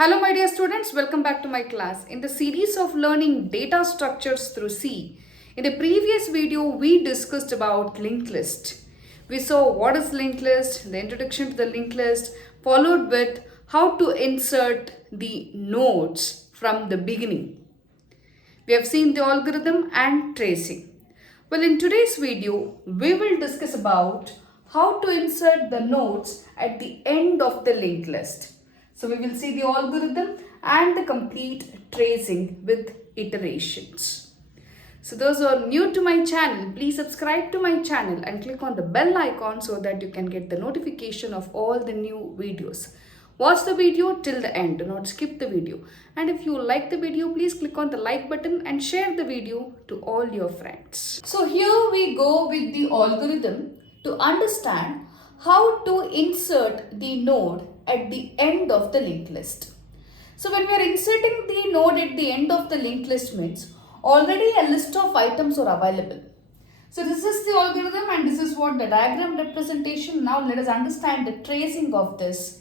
Hello my dear students, welcome back to my class. In the series of learning data structures through C, in the previous video we discussed about linked list. We saw what is linked list, the introduction to the linked list, followed with how to insert the nodes from the beginning. We have seen the algorithm and tracing. Well, in today's video, we will discuss about how to insert the nodes at the end of the linked list. So we will see the algorithm and the complete tracing with iterations. So those who are new to my channel, please subscribe to my channel and click on the bell icon so that you can get the notification of all the new videos. Watch the video till the end, do not skip the video. And if you like the video, please click on the like button and share the video to all your friends. So here we go with the algorithm to understand how to insert the node at the end of the linked list. So when we are inserting the node at the end of the linked list means already a list of items are available. So this is the algorithm and this is what the diagram representation. Now let us understand the tracing of this.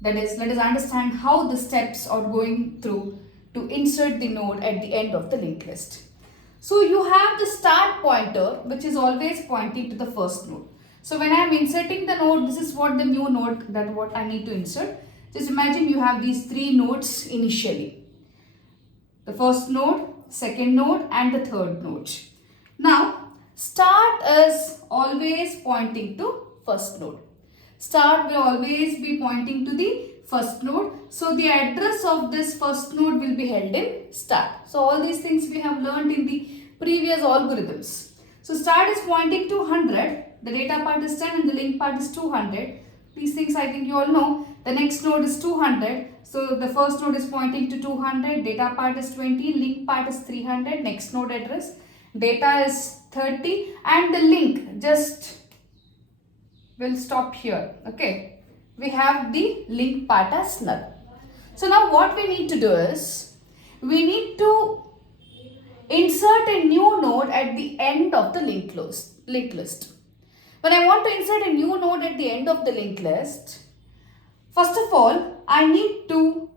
That is, let us understand how the steps are going through to insert the node at the end of the linked list. So you have the start pointer which is always pointing to the first node. So when I am inserting the node, this is what the new node that what I need to insert. Just imagine you have these three nodes initially. The first node, second node and the third node. Now start is always pointing to first node. Start will always be pointing to the first node. So the address of this first node will be held in start. So all these things we have learned in the previous algorithms. So start is pointing to 100. The data part is 10 and the link part is 200. These things I think you all know. The next node is 200. So the first node is pointing to 200. Data part is 20. Link part is 300. Next node address. Data is 30. And the link just will stop here. Okay. We have the link part as null. So now what we need to do is we need to insert a new node at the end of the linked list. When I want to insert a new node at the end of the linked list, first of all, I need to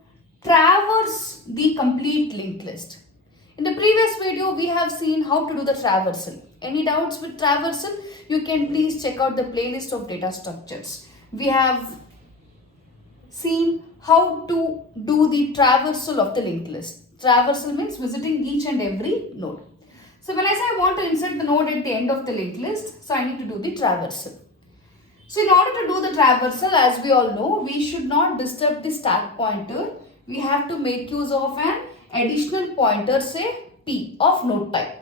traverse the complete linked list. In the previous video, we have seen how to do the traversal. Any doubts with traversal? You can please check out the playlist of data structures. We have seen how to do the traversal of the linked list. Traversal means visiting each and every node. So when I say I want to insert the node at the end of the linked list, so I need to do the traversal. So in order to do the traversal, as we all know, we should not disturb the start pointer. We have to make use of an additional pointer, say P of node type.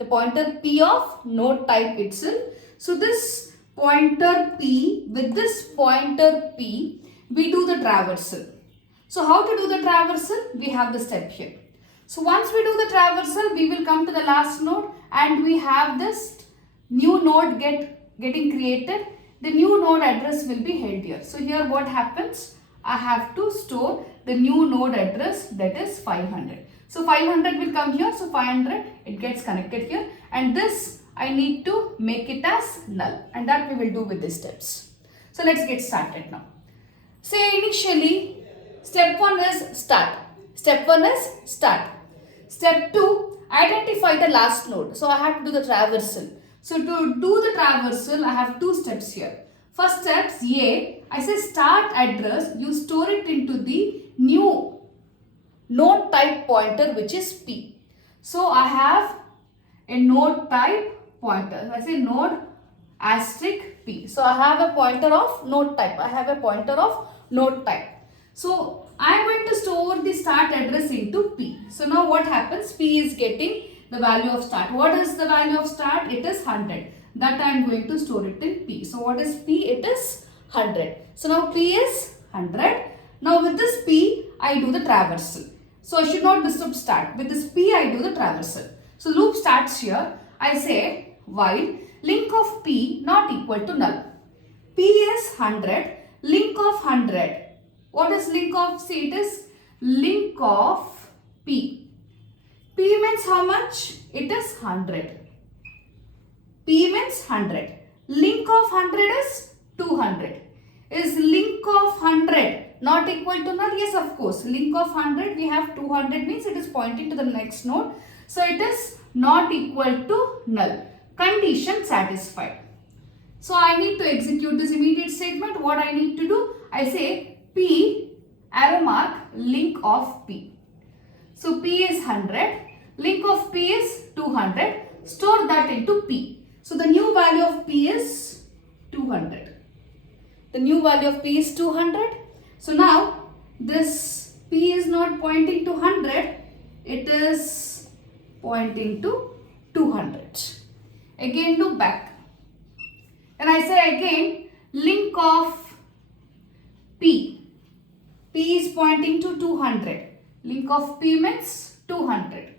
The pointer P of node type itself. So this pointer P with this pointer P, we do the traversal. So how to do the traversal? We have the step here. So once we do the traversal, we will come to the last node and we have this new node getting created. The new node address will be held here. So here what happens? I have to store the new node address, that is 500. So 500 will come here. So 500 it gets connected here and this I need to make it as null and that we will do with the steps. So let's get started now. Say initially step 1 is start. Step 1 is start. Step 2, identify the last node. So I have to do the traversal. So to do the traversal, I have two steps here. First step, A, I say start address, you store it into the new node type pointer which is P. So I have a node type pointer. I say node asterisk P. So I have a pointer of node type. I have a pointer of node type. So I am going to store the start address into P. So now what happens? P is getting the value of start. What is the value of start? It is 100. That I am going to store it in P. So what is P? It is 100. So now P is 100. Now with this P, I do the traversal. So I should not disturb start. With this P, I do the traversal. So loop starts here. I say while link of P not equal to null. P is 100. Link of 100. What is link of? See, it is link of P. P means how much? It is 100. P means 100. Link of 100 is 200. Is link of 100 Not equal to null? Yes, of course. Link of 100, we have 200 means it is pointing to the next node. So it is not equal to null. Condition satisfied. So I need to execute this immediate statement. What I need to do? I say P arrow mark link of P. So P is 100. Link of P is 200. Store that into P. So the new value of P is 200. The new value of P is 200. So now this P is not pointing to 100. It is pointing to 200. Again look back. And I say again link of P. P is pointing to 200. Link of P means 200.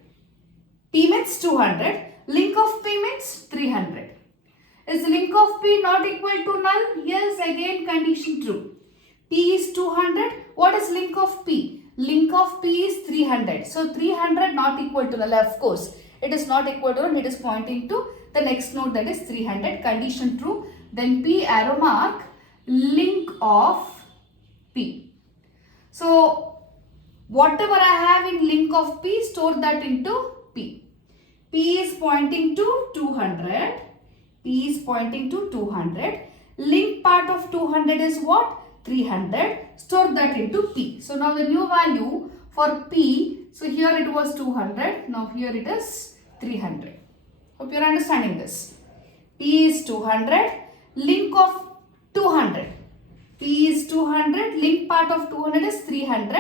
P means 200. Link of P means 300. Is link of P not equal to null? Yes, again condition true. P is 200. What is link of P? Link of P is 300. So 300 not equal to null. Of course, it is not equal to null. It is pointing to the next node, that is 300. Condition true. Then P arrow mark link of P. So whatever I have in link of P, store that into P. P is pointing to 200. P is pointing to 200. Link part of 200 is what? 300. Store that into P. So now the new value for P, so here it was 200. Now here it is 300. Hope you are understanding this. P is 200. Link of 200. P is 200. Link part of 200 is 300.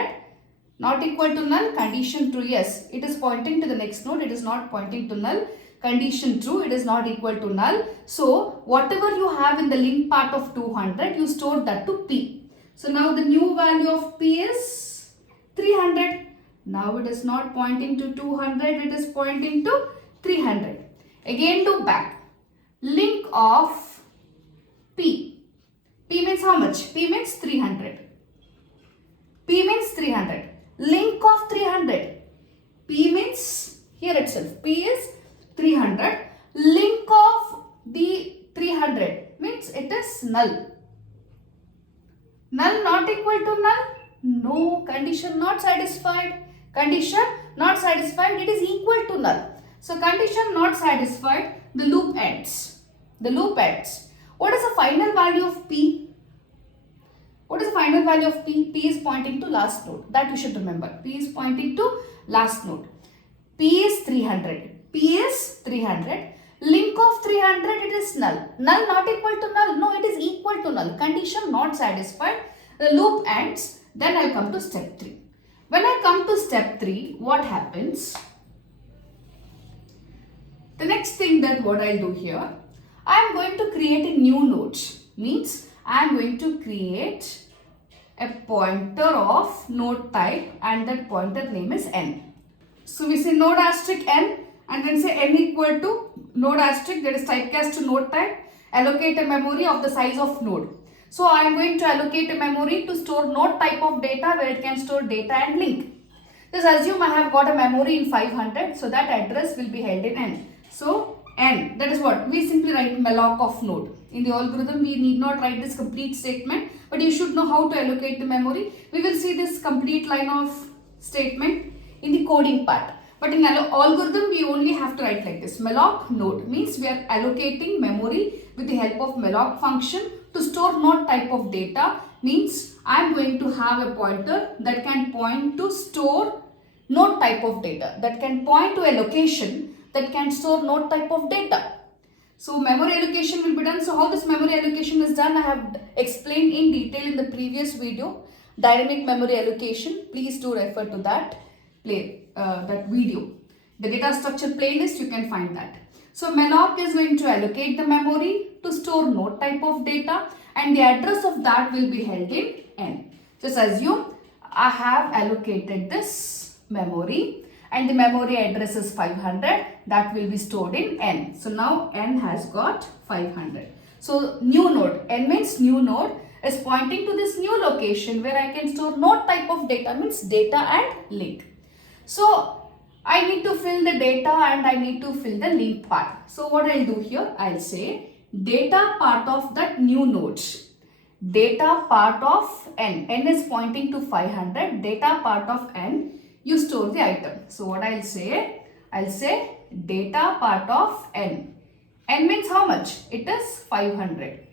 Not equal to null. Condition true. Yes, it is pointing to the next node. It is not pointing to null. Condition true. It is not equal to null. So whatever you have in the link part of 200, you store that to P. So now the new value of P is 300. Now it is not pointing to 200. It is pointing to 300. Again look back. Link of P. P means how much? P means 300. P means 300. Link of 300. P means here itself. P is 300. Link of the 300 means it is null. Null not equal to null? No. Condition not satisfied. Condition not satisfied. It is equal to null. So condition not satisfied. The loop ends. The loop ends. What is the final value of P? What is the final value of P? P is pointing to last node. That you should remember. P is pointing to last node. P is 300. P is 300. Link of 300, it is null. Null not equal to null. No, it is equal to null. Condition not satisfied. The loop ends. Then I'll come to step 3. When I come to step 3, what happens? The next thing that what I'll do here, I am going to create a new node. Means I am going to create a pointer of node type and that pointer name is n. So we say node asterisk n and then say n equal to node asterisk, that is typecast to node type, allocate a memory of the size of node. So I am going to allocate a memory to store node type of data where it can store data and link. Just assume I have got a memory in 500, so that address will be held in n. So n, that is what we simply write malloc of node. In the algorithm we need not write this complete statement, but you should know how to allocate the memory. We will see this complete line of statement in the coding part. But in algorithm we only have to write like this. Malloc node means we are allocating memory with the help of malloc function to store node type of data. Means I am going to have a pointer that can point to store node type of data, that can point to a location that can store node type of data. So memory allocation will be done. So how this memory allocation is done, I have explained in detail in the previous video. Dynamic memory allocation. Please do refer to that video. The data structure playlist, you can find that. So malloc is going to allocate the memory to store node type of data and the address of that will be held in n. Just assume I have allocated this memory and the memory address is 500, that will be stored in n. So now n has got 500. So new node, n means new node, is pointing to this new location where I can store node type of data, means data and link. So I need to fill the data and I need to fill the link part. So what I'll do here, I'll say data part of that new node. data part of n. N is pointing to 500. Data part of n, you store the item. So what I'll say data part of n. N means how much? It is 500.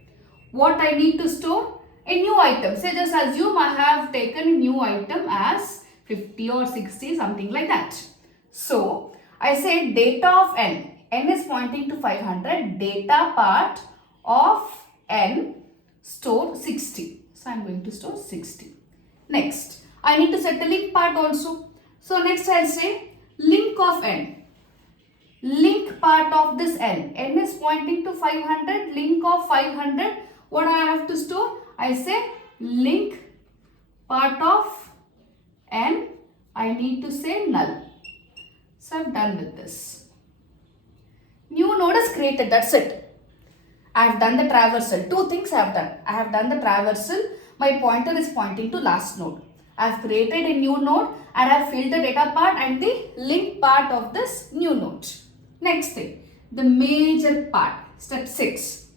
What I need to store? A new item. Say just assume I have taken a new item as 50 or 60, something like that. So I say data of n. N is pointing to 500. Data part of n, store 60. So I am going to store 60. Next, I need to set the link part also. So next I'll say link of n. Link part of this n. N is pointing to 500. Link of 500. What I have to store? I say link part of n. I need to say null. So I'm done with this. New node is created. That's it. I have done the traversal. Two things I have done. I have done the traversal. My pointer is pointing to last node. I have created a new node and I have filled the data part and the link part of this new node. Next thing, the major part, step 6.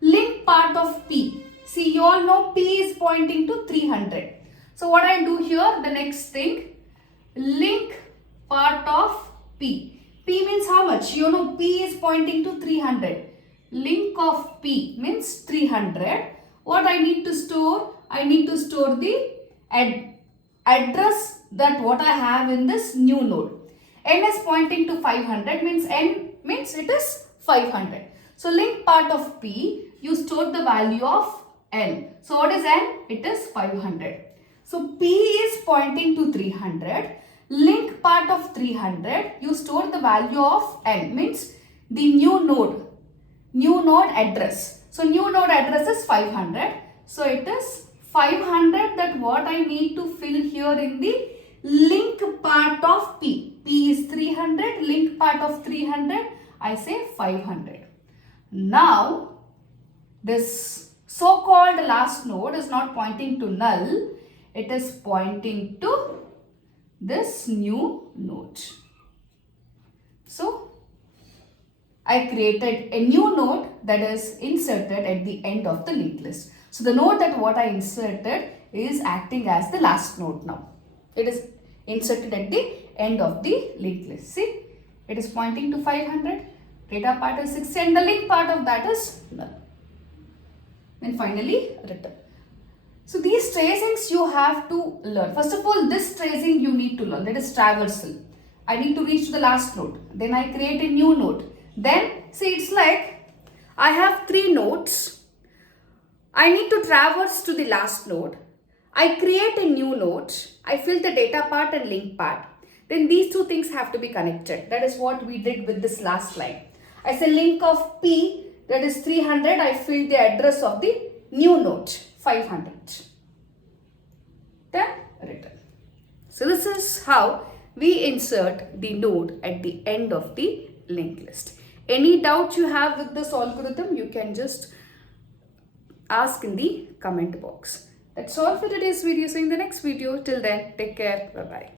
Link part of P. See, you all know P is pointing to 300. So what I do here, the next thing, link part of P. P means how much? You know P is pointing to 300. Link of P means 300. What I need to store? I need to store the address that what I have in this new node. N is pointing to 500 means N means it is 500. So link part of P, you store the value of N. So what is N? It is 500. So P is pointing to 300. Link part of 300, you store the value of N means the new node address. So new node address is 500. So it is 500 that what I need to fill here in the link part of P. P is 300, link part of 300, I say 500. Now this so-called last node is not pointing to null, it is pointing to this new node. So I created a new node that is inserted at the end of the linked list. So the node that what I inserted is acting as the last node now. It is inserted at the end of the linked list. See, it is pointing to 500. Data part is 60 and the link part of that is null. And finally return. So these tracings you have to learn. First of all, this tracing you need to learn. That is traversal. I need to reach to the last node. Then I create a new node. Then see, it's like I have 3 nodes. I need to traverse to the last node. I create a new node. I fill the data part and link part. Then these two things have to be connected. That is what we did with this last line. I say link of P, that is 300. I fill the address of the new node, 500. Then return. So this is how we insert the node at the end of the linked list. Any doubt you have with this algorithm, you can just ask in the comment box. That's all for today's video. So in the next video, till then, take care. Bye-bye.